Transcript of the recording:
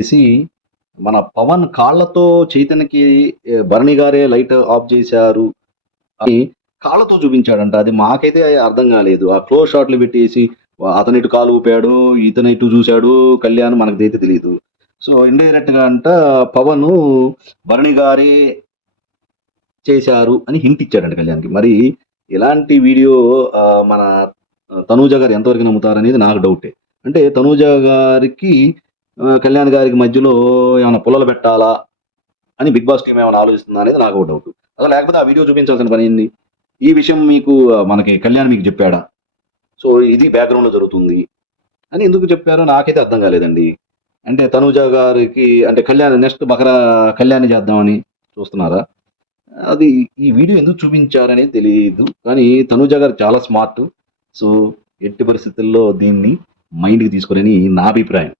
చేసి మన పవన్ కాళ్ళతో చైతన్యకి భరణి గారే లైట్ ఆఫ్ చేశారు అని కాళ్ళతో చూపించాడంట. అది మాకైతే అర్థం కాలేదు. ఆ క్లోజ్ షాట్లు పెట్టేసి అతను ఇటు కాలు ఊపాడు, ఇతను ఇటు చూశాడు, కళ్యాణ్ మనకైతే తెలీదు. సో ఇండైరెక్ట్ గా అంట పవన్ భరణి గారే చేశారు అని హింట్ ఇచ్చాడంట కళ్యాణ్కి. మరి ఇలాంటి వీడియో మన తనూజ గారు ఎంతవరకు నమ్ముతారనేది నాకు డౌటే. అంటే తనూజ గారికి కళ్యాణ్ గారికి మధ్యలో ఏమైనా పుల్లలు పెట్టాలా అని బిగ్ బాస్ టీం ఏమైనా ఆలోచిస్తుందా అనేది నాకు డౌట్. అసలు లేకపోతే ఆ వీడియో చూపించాల్సిన పని ఏంది? ఈ విషయం మీకు మనకి కళ్యాణ్ మీకు చెప్పాడా? సో ఇది బ్యాక్గ్రౌండ్ లో జరుగుతుంది అని ఎందుకు చెప్పారో నాకైతే అర్థం కాలేదండి. అంటే తనూజ గారికి అంటే కళ్యాణ్ నెక్స్ట్ బకరా కళ్యాణ్ చేద్దామని చూస్తున్నారా? అది ఈ వీడియో ఎందుకు చూపించారనేది తెలియదు. కానీ తనూజ గారు చాలా స్మార్ట్. సో ఎట్టి పరిస్థితుల్లో దీన్ని మైండ్‌కి తీసుకోరని నా అభిప్రాయం.